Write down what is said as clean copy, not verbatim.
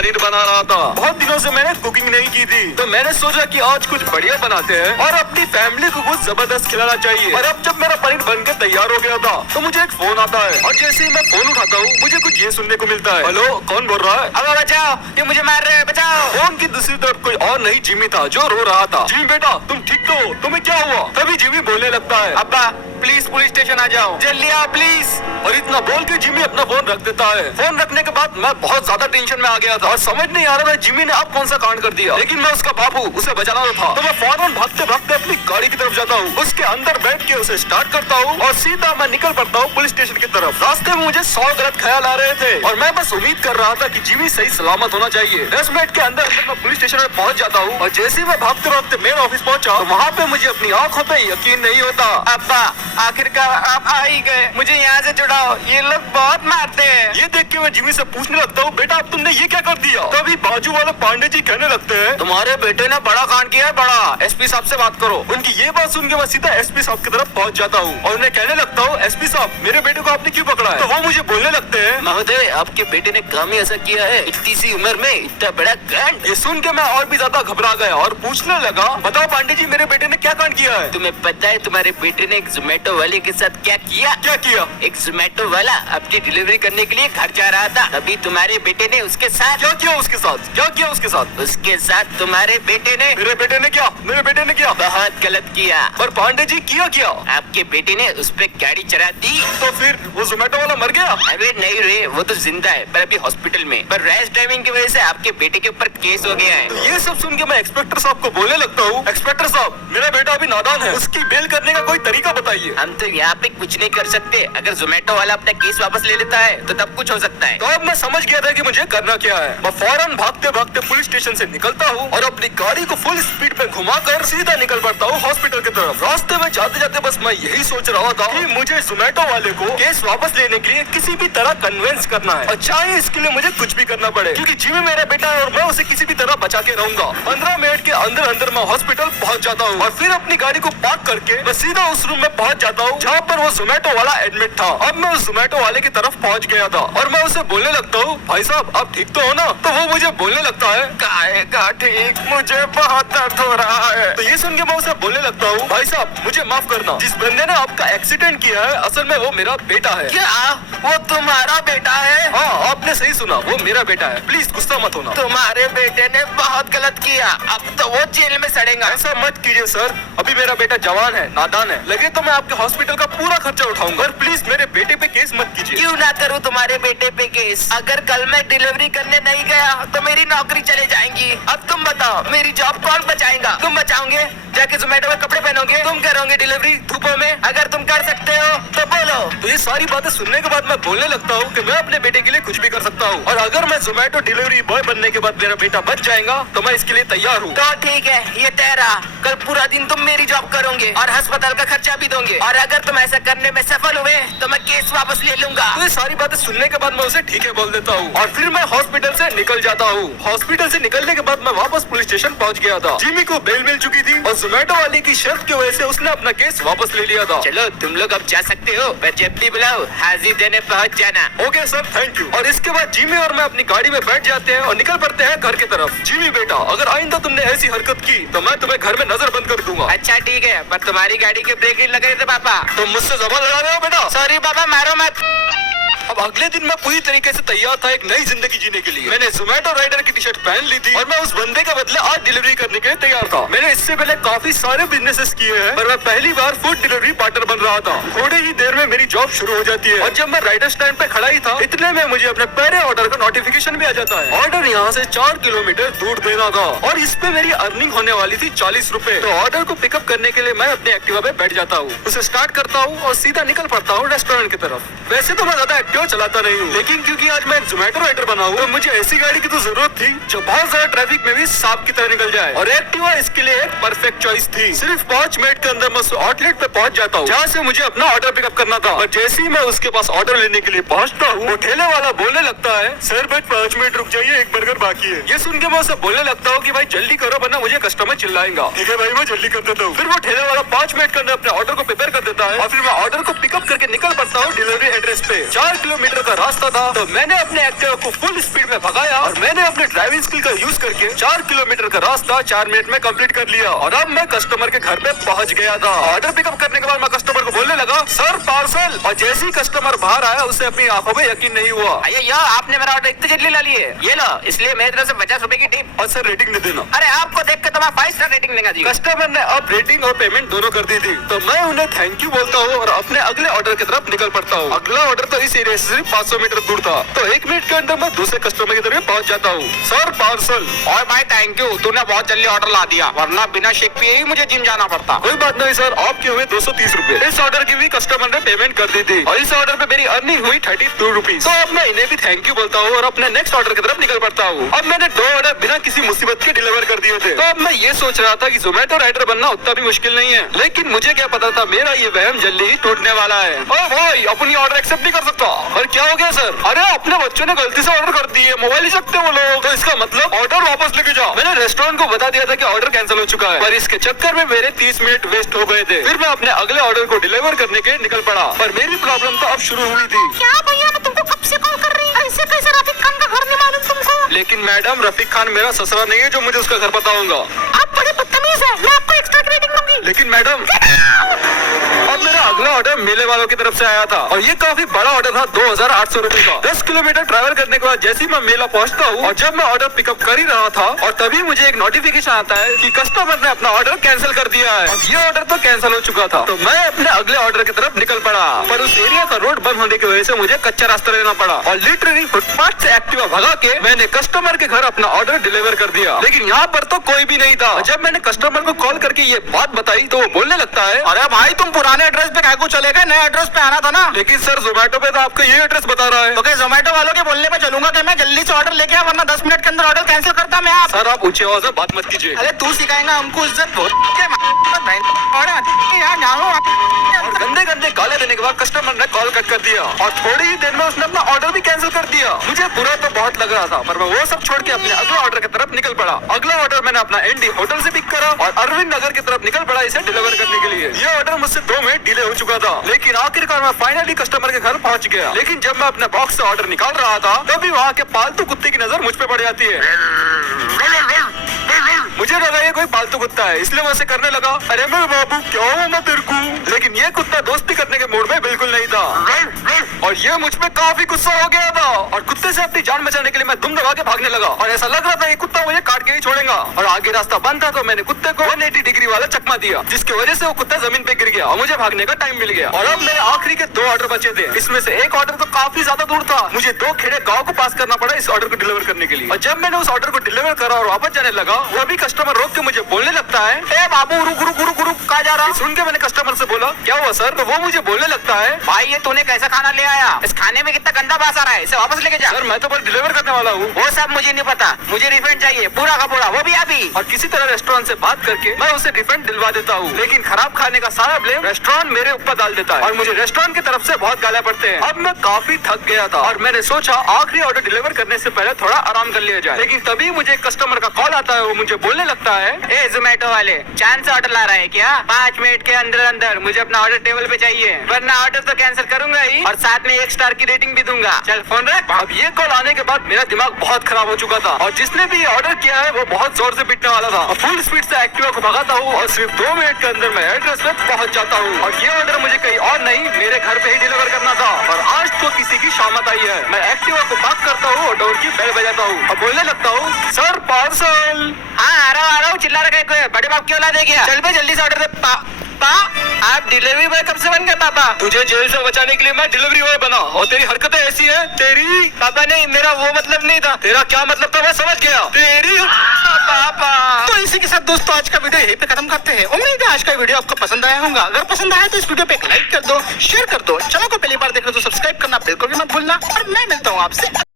पनीर बना रहा था। बहुत दिनों से मैंने कुकिंग नहीं की थी, तो मैंने सोचा कि आज कुछ बढ़िया बनाते हैं और अपनी फैमिली को कुछ जबरदस्त खिलाना चाहिए। और अब जब मेरा पनीर बनकर तैयार हो गया था, तो मुझे एक फोन आता है और जैसे ही मैं फोन उठाता हूँ, मुझे कुछ ये सुनने को मिलता है। हेलो, कौन बोल रहा है? अब बचाओ, ये मुझे मार रहे हैं, बचाओ। फोन की दूसरी तरफ कोई और नहीं, जिमी था जो रो रहा था। जिमी बेटा, तुम ठीक तो हो? तुम्हें क्या हुआ? तभी जिमी बोलने लगता है, अब्बा प्लीज पुलिस स्टेशन आ जाओ, जल्दी आओ प्लीज। और इतना बोल के जिमी अपना फोन रख देता है। फोन रखने के बाद मैं बहुत ज्यादा टेंशन में आ गया था और समझ नहीं आ रहा था जिमी ने अब कौन सा कांड कर दिया। लेकिन मैं उसका बाप हूँ, उसे बचाना था, तो मैं फौरन भागते भागते अपनी गाड़ी की तरफ जाता हूँ, उसके अंदर बैठ के उसे स्टार्ट करता हूँ और सीधा मैं निकल पड़ता हूँ पुलिस स्टेशन की तरफ। रास्ते में मुझे 100 गलत ख्याल आ रहे थे और मैं बस उम्मीद कर रहा था कि जिमी सही सलामत होना चाहिए। 10 मिनट के अंदर मैं पुलिस स्टेशन में पहुँच जाता हूँ और जैसे ही मैं भागते भागते मेन ऑफिस पहुँचा, तो वहाँ पे मुझे अपनी आंखों पे यकीन नहीं होता। अब्बा आखिरकार आप आ ही गए, मुझे यहाँ से छुड़ाओ, ये लोग बहुत मारते हैं। ये देख के मैं जिमी से पूछने लगता हूँ, बेटा अब तुमने ये क्या कर दिया? तभी बाजू वाले पांडे जी कहने लगते हैं, तुम्हारे बेटे ने बड़ा कांड किया है, बड़ा। एसपी साहब से बात करो। उनकी ये बात सुन के मैं सीधा एसपी साहब की तरफ पहुंच जाता हूँ और उन्हें कहने लगता हूँ, एसपी साहब मेरे बेटे को आपने क्यों पकड़ा है? तो वो मुझे बोलने लगते हैं, महोदय आपके बेटे ने काम ही ऐसा किया है, इतनी सी उम्र में इतना बड़ा कांड। ये सुन के मैं और भी ज्यादा घबरा गया और पूछने लगा, बताओ पांडे जी मेरे बेटे ने क्या कांड किया है? तुम्हें पता है तुम्हारे बेटे ने एक जोमेटो वाले के साथ क्या किया? क्या किया? एक जोमेटो वाला आपकी डिलीवरी करने के लिए घर जा रहा था, तभी तुम्हारे बेटे ने उसके साथ क्या किया उसके साथ? क्या किया उसके साथ? उसके साथ तुम्हारे बेटे ने मेरे बेटे ने क्या? मेरे बेटे ने क्या? बहुत गलत किया। पर पांडे जी किया क्या? आपके बेटे ने उस पे गाड़ी चढ़ा दी। तो फिर वो जोमेटो वाला मर गया? अरे नहीं रे, वो तो जिंदा है पर अभी हॉस्पिटल में। पर रैश ड्राइविंग की वजह से आपके बेटे के ऊपर केस हो गया है। तो ये सब सुन के मैं इंस्पेक्टर साहब को बोलने लगता हूँ, इंस्पेक्टर साहब मेरा बेटा अभी नादान है, उसकी बेल करने का कोई तरीका बताइए। हम तो यहाँ पे कुछ नहीं कर सकते, अगर जोमेटो वाला अपना केस वापस ले लेता है तो तब कुछ हो सकता है। तो अब मैं समझ गया था कि मुझे करना क्या है। मैं फौरन भागते भागते पुलिस स्टेशन से निकलता हूँ और अपनी गाड़ी को फुल स्पीड पे घुमाकर सीधा निकल पड़ता हूँ हॉस्पिटल की तरफ। रास्ते में जाते जाते बस मैं यही सोच रहा था कि मुझे जोमेटो वाले को केस वापस लेने के लिए किसी भी तरह कन्विंस करना है, और चाहे इसके लिए मुझे कुछ भी करना पड़े, क्योंकि जिमी मेरा बेटा है और मैं उसे किसी भी तरह बचा के रहूंगा। 15 मिनट के अंदर अंदर मैं हॉस्पिटल पहुँच जाता हूँ और फिर अपनी गाड़ी को पार्क करके मैं सीधा उस रूम में पहुँच जाता हूँ जहाँ पर वो जोमेटो वाला एडमिट था। अब मैं उस जोमेटो वाले की तरफ पहुँच गया था और मैं उसे बोलने लगता हूँ, भाई साहब आप ठीक तो हो ना? तो वो मुझे बोलने लगता है, का ठीक, मुझे बहुत दर्द हो रहा है। तो ये सुन के मैं उसे बोलने लगता हूँ, भाई साहब मुझे माफ करना, जिस बंदे ने आपका एक्सीडेंट किया है असल में वो मेरा बेटा है। क्या वो तुम्हारा बेटा है? हाँ आपने सही सुना, वो मेरा बेटा है, प्लीज गुस्सा मत होना। तुम्हारे बेटे ने बहुत गलत किया, अब तो वो जेल में सड़ेगा। ऐसा मत कीजिए सर, अभी मेरा बेटा जवान है, नादान है, लगे तो मैं आपके हॉस्पिटल का पूरा खर्चा उठाऊंगा, और प्लीज मेरे बेटे पे केस मत कीजिए। क्यों ना करूँ तुम्हारे बेटे पे केस? अगर कल मैं डिलीवरी करने नहीं गया तो मेरी नौकरी चले जाएंगी। अब तुम बताओ मेरी जॉब कौन बचाएगा? तुम बचाओगे? जाके जोमेटो में कपड़े पहनोगे? तुम करोगे डिलीवरी धूपों में? अगर तुम कर सकते हो तो बोलो। तो ये सारी बातें सुनने के बाद मैं बोलने लगता हूँ कि मैं अपने बेटे के लिए कुछ भी कर सकता हूँ, और अगर मैं जोमेटो डिलीवरी बॉय बनने के बाद मेरा बेटा बच जाएगा तो मैं इसके लिए तैयार हूँ। तो ठीक है, ये तय रहा, कल पूरा दिन तुम मेरी जॉब करोगे और अस्पताल का खर्चा भी दोगे, और अगर तुम ऐसा करने में सफल हुए तो मैं केस वापस ले लूंगा। तो ये सारी बातें सुनने के बाद मैं उसे ठीक है बोल देता हूँ और फिर मैं हॉस्पिटल से निकल जाता हूँ। हॉस्पिटल से निकलने के बाद मैं वापस पुलिस स्टेशन पहुँच गया था। जिमी को बेल मिल चुकी थी और जोमेटो वाले की शर्त की वजह से उसने अपना केस वापस ले लिया था। चलो तुम लोग अब जा सकते हो, पर जब भी बुलाओ हाजिर देने पहुँच जाना। Okay sir, thank you. और इसके बाद जिमी और मैं अपनी गाड़ी में बैठ जाते हैं और निकल पड़ते हैं घर की तरफ। जिमी बेटा, अगर आइंदा तुमने ऐसी हरकत की तो मैं तुम्हें घर में नजर बंद कर दूंगा। अच्छा ठीक है, पर तुम्हारी गाड़ी के ब्रेक नहीं लग रहे थे पापा। तुम मुझसे जबान लड़ा रहे हो बेटा? सॉरी पापा, मारो मत। अब अगले दिन मैं पूरी तरीके से तैयार था एक नई जिंदगी जीने के लिए। मैंने जोमेटो राइडर की टी शर्ट पहन ली थी और मैं उस बंदे के बदले आज डिलीवरी करने के लिए तैयार था। मैंने इससे पहले काफी सारे बिजनेसेस किए हैं, पर मैं पहली बार फूड डिलीवरी पार्टनर बन रहा था। थोड़ी ही देर में मेरी जॉब शुरू हो जाती है और जब मैं राइडर स्टैंड पे खड़ा ही था, इतने में मुझे अपने पहले ऑर्डर का नोटिफिकेशन भी आ जाता है। ऑर्डर यहाँ से 4 किलोमीटर दूर देना था और इस पे मेरी अर्निंग होने वाली थी 40 रुपए। तो ऑर्डर को पिकअप करने के लिए मैं अपने एक्टिवा पे बैठ जाता हूँ, उसे स्टार्ट करता हूँ और सीधा निकल पड़ता हूँ रेस्टोरेंट की तरफ। वैसे तो मैं ज्यादा एक्टिवा चलाता नहीं हूँ, लेकिन क्योंकि आज मैं जोमेटो राइडर बना हूँ तो मुझे ऐसी गाड़ी की तो जरूरत थी जो बहुत ज्यादा ट्रैफिक में भी सांप की तरह निकल जाए, और एक्टिवा इसके लिए एक परफेक्ट चॉइस थी। सिर्फ 5 मिनट के अंदर मैं उस आउटलेट पे पहुंच जाता हूँ जहाँ से मुझे अपना ऑर्डर पिकअप करना था। और जैसे ही मैं उसके पास ऑर्डर लेने के लिए पहुँचता हूँ, वो ठेले वाला बोलने लगता है, सर बस 5 मिनट रुक जाइए, एक बर्गर बाकी है। ये सुन के मैं उसे बोलने लगता हूँ कि भाई जल्दी करो वरना मुझे कस्टमर चिल्लाएगा। ठीक है भाई, मैं जल्दी कर देता हूँ। फिर वो ठेले वाला 5 मिनट के अंदर अपने ऑर्डर को प्रिपेयर कर देता है और फिर मैं ऑर्डर को पिकअप करके निकल पड़ता हूँ डिलीवरी एड्रेस पे। 4 किलोमीटर का रास्ता था, तो मैंने अपने एक्टिवा को फुल स्पीड में भगाया और मैंने अपने स्किल का यूज करके 4 किलोमीटर का रास्ता 4 मिनट में कंप्लीट कर लिया और अब मैं कस्टमर के घर पे पहुंच गया था। ऑर्डर पिकअप करने के बाद मैं कस्टमर को बोलने लगा सर पार्सल, और जैसे ही कस्टमर बाहर आया उसे अपनी आंखों में यकीन नहीं हुआ। अये आपने मेरा ऑर्डर इतनी जल्दी ला लिए, ये लो, इसलिए मेरी तरफ से 50 रुपए की टिप। और सर रेटिंग दे देना। अरे आपको देख के तो मैं 5 स्टार रेटिंग देगा जी। कस्टमर ने अब रेटिंग और पेमेंट दोनों कर दी थी, तो मैं उन्हें थैंक यू बोलता हूँ और अपने अगले ऑर्डर की तरफ निकल पड़ता हूँ। अगला ऑर्डर तो इस एरिया से सिर्फ 500 मीटर दूर था, तो 1 मिनट के अंदर मैं दूसरे कस्टमर की तरफ पहुँच जाता हूँ। Sir parcel. और भाई थैंक यू, तूने बहुत जल्दी ऑर्डर ला दिया, वरना बिना शेक पिए ही मुझे जिम जाना पड़ता। कोई बात नहीं सर, आपके हुए 230 रूपए। इस ऑर्डर की भी कस्टमर ने पेमेंट कर दी थी और इस ऑर्डर पे मेरी अर्निंग हुई 32 रुपीज। तो अब मैं इन्हें भी थैंक यू बोलता हूँ और अपने नेक्स्ट ऑर्डर की तरफ निकल पड़ता हूँ। अब मैंने 2 ऑर्डर बिना किसी मुसीबत के डिलीवर कर दिए थे। तो अब मैं ये सोच रहा था कि जोमेटो राइडर बनना उतना भी मुश्किल नहीं है, लेकिन मुझे क्या पता था मेरा ये वहम जल्दी ही टूटने वाला है। ओ भाई, अपनी ऑर्डर एक्सेप्ट नहीं कर सकता। और क्या हो गया सर? अरे अपने बच्चों ने गलती से ऑर्डर कर दी है, मोबाइल ही सकते वो लोग, तो इसका मतलब ऑर्डर वापस लेके जाओ। मैंने रेस्टोरेंट को बता दिया था कि ऑर्डर कैंसिल हो चुका है, पर इसके चक्कर में मेरे 30 मिनट वेस्ट हो गए थे। फिर मैं अपने अगले ऑर्डर को डिलीवर करने के निकल पड़ा, पर मेरी प्रॉब्लम तो अब शुरू हुई थी। क्या भैया, मैं तुमको कब से कॉल कर रही हूँ, ऐसे कैसे रफीक खान का घर नहीं मालूम तुमको? लेकिन मैडम रफीक खान मेरा ससुरा नहीं है जो मुझे उसका घर बताऊंगा। आप बड़े बदतमीज है, मैं आपको एक्स्ट्रा की रेटिंग दूंगी। लेकिन मैडम अब मेरा अगला ऑर्डर मेले वालों की तरफ से आया था और ये काफी बड़ा ऑर्डर था, 2800 रुपए का। 10 किलोमीटर ट्रैवल करने के बाद जैसे ही मैं मेला पहुंचता हूँ और जब मैं ऑर्डर पिकअप कर ही रहा था और तभी मुझे एक नोटिफिकेशन आता है कि कस्टमर ने अपना ऑर्डर कैंसिल कर दिया है। अब ये ऑर्डर तो कैंसिल हो चुका था, तो मैं अपने अगले ऑर्डर की तरफ निकल पड़ा, पर उस एरिया का रोड बंद होने की वजह से मुझे कच्चा रास्ता लेना पड़ा और लिटरली फुटपाथ से एक्टिवा भगा के मैंने कस्टमर के घर अपना ऑर्डर डिलीवर कर दिया। लेकिन यहाँ पर तो कोई भी नहीं था। जब मैंने कस्टमर को कॉल करके ये बात बताई तो वो बोलने लगता है अरे भाई तुम पुराने एड्रेस पे काहे को चले गए, नए एड्रेस पे आना था ना। लेकिन सर जोमेटो पे तो आपका ये एड्रेस बता रहा है। तो क्या जोमेटो वालों के बोलने पे चलूंगा कि मैं जल्दी से ऑर्डर लेके आ, वरना 10 मिनट के अंदर ऑर्डर कैंसिल करता मैं आप। सर आप ऊंची आवाज में बात मत कीजिए। अरे तू सिखाएगा हमको इज्जत बहुत और गंदे गंदे गाले देने के बाद कस्टमर ने कॉल कट कर दिया और थोड़ी ही देर में उसने अपना ऑर्डर भी कैंसिल कर दिया। मुझे बुरा तो बहुत लग रहा था, पर मैं वो सब छोड़ के अपने अगले ऑर्डर की तरफ निकल पड़ा। अगला ऑर्डर मैंने अपना एनडी होटल से पिक करा और अरविंद नगर की तरफ निकल पड़ा इसे डिलीवर करने के लिए। ये ऑर्डर मुझसे 2 मिनट डिले हो चुका था, लेकिन आखिरकार मैं फाइनली कस्टमर के घर पहुंच गया। लेकिन जब मैं अपने बॉक्स से ऑर्डर निकाल रहा था तभी वहाँ के पालतू कुत्ते की नजर मुझ पे पड़ जाती है। मुझे लगा ये कोई पालतू कुत्ता है, इसलिए मैं उसे करने लगा, अरे मेरे बाबू क्या हुआ मैं तेरे को। लेकिन ये कुत्ता दोस्ती करने के मूड में बिल्कुल नहीं था और ये मुझ पे काफी गुस्सा हो गया था और कुत्ते से अपनी जान बचाने के लिए मैं दुम दबा के भागने लगा और ऐसा लग रहा था ये कुत्ता मुझे काट के ही छोड़ेगा। और आगे रास्ता बंद था तो मैंने कुत्ते को 180 डिग्री वाला चकमा दिया, जिसकी वजह से वो कुत्ता जमीन पे गिर गया और मुझे भागने का टाइम मिल गया। और अब मेरे आखिरी के 2 ऑर्डर बचे थे, इसमें से एक ऑर्डर तो काफी ज्यादा दूर था, मुझे 2 खेड़े गाँव को पास करना पड़ा इस ऑर्डर को डिलीवर करने के लिए। और जब मैंने उस ऑर्डर को डिलीवर करा और वापस जाने लगा, वो भी कस्टमर रोक के मुझे बोलने लगता है, ए बाबू रुक रुक रुक रुक, कहाँ जा रहा? सुन के मैंने कस्टमर से बोला क्या हुआ सर, तो वो मुझे बोलने लगता है, भाई ये तूने कैसा खाना ले आया, इस खाने में कितना गंदा बास आ रहा है, इसे वापस लेके जा। सर मैं तो बस डिलीवर करने वाला हूँ। वो सब मुझे नहीं पता, मुझे रिफंड चाहिए पूरा का पूरा, वो भी अभी। और किसी तरह रेस्टोरेंट से बात करके मैं उसे रिफंड दिलवा देता हूँ, लेकिन खराब खाने का सारा ब्लेम रेस्टोरेंट मेरे ऊपर डाल देता है और मुझे रेस्टोरेंट की तरफ से बहुत गालियां पड़ते हैं। अब मैं काफी थक गया था और मैंने सोचा आखिरी ऑर्डर डिलीवर करने से पहले थोड़ा आराम कर लिया जाए। लेकिन तभी मुझे कस्टमर का कॉल आता है, वो मुझे बोलने लगता है, ए जोमेटो वाले चांद से ऑर्डर ला रहा है क्या? 5 मिनट के अंदर अंदर मुझे अपना ऑर्डर टेबल पे चाहिए, वरना ऑर्डर तो कैंसिल करूंगा ही और साथ में 1 स्टार की रेटिंग भी दूंगा। चल फोन रख। अब ये कॉल आने के बाद मेरा दिमाग बहुत खराब हो चुका था और जिसने भी ऑर्डर किया है वो बहुत जोर से पिटने वाला था। फुल स्पीड से एक्टिवा को भगाता हूँ और सिर्फ 2 मिनट के अंदर मैं एड्रेस पे पहुंच जाता हूँ और ये ऑर्डर मुझे कहीं और नहीं मेरे घर पे ही डिलीवर करना था। और आज तो किसी की शामत आई है। मैं एक्टिवा को पार्क करता हूँ और डोर की बेल बजाता हूँ और बोलने लगता हूँ, सर पार्सल। हाँ आ रहा हूँ, चिल्ला रखा है कोई, बड़े बाप क्यों ला दे गया? चल बे जल्दी से ऑर्डर दे। आप डिलीवरी बॉय कब से बन गए पापा? तुझे जेल से बचाने के लिए मैं डिलीवरी बॉय बना और तेरी हरकतें ऐसी है तेरी। पापा नहीं, मेरा वो मतलब नहीं था। तेरा क्या मतलब था मैं समझ गया, तेरी पापा। तो इसी के साथ दोस्तों आज का वीडियो यहीं पे खत्म करते हैं। उम्मीद है आज का वीडियो आपको पसंद आया होगा। अगर पसंद आया तो इस वीडियो पे एक लाइक कर दो, शेयर कर दो, चैनल को पहली बार देख रहे हो तो सब्सक्राइब करना बिल्कुल भी मत भूलना और मैं मिलता हूँ आपसे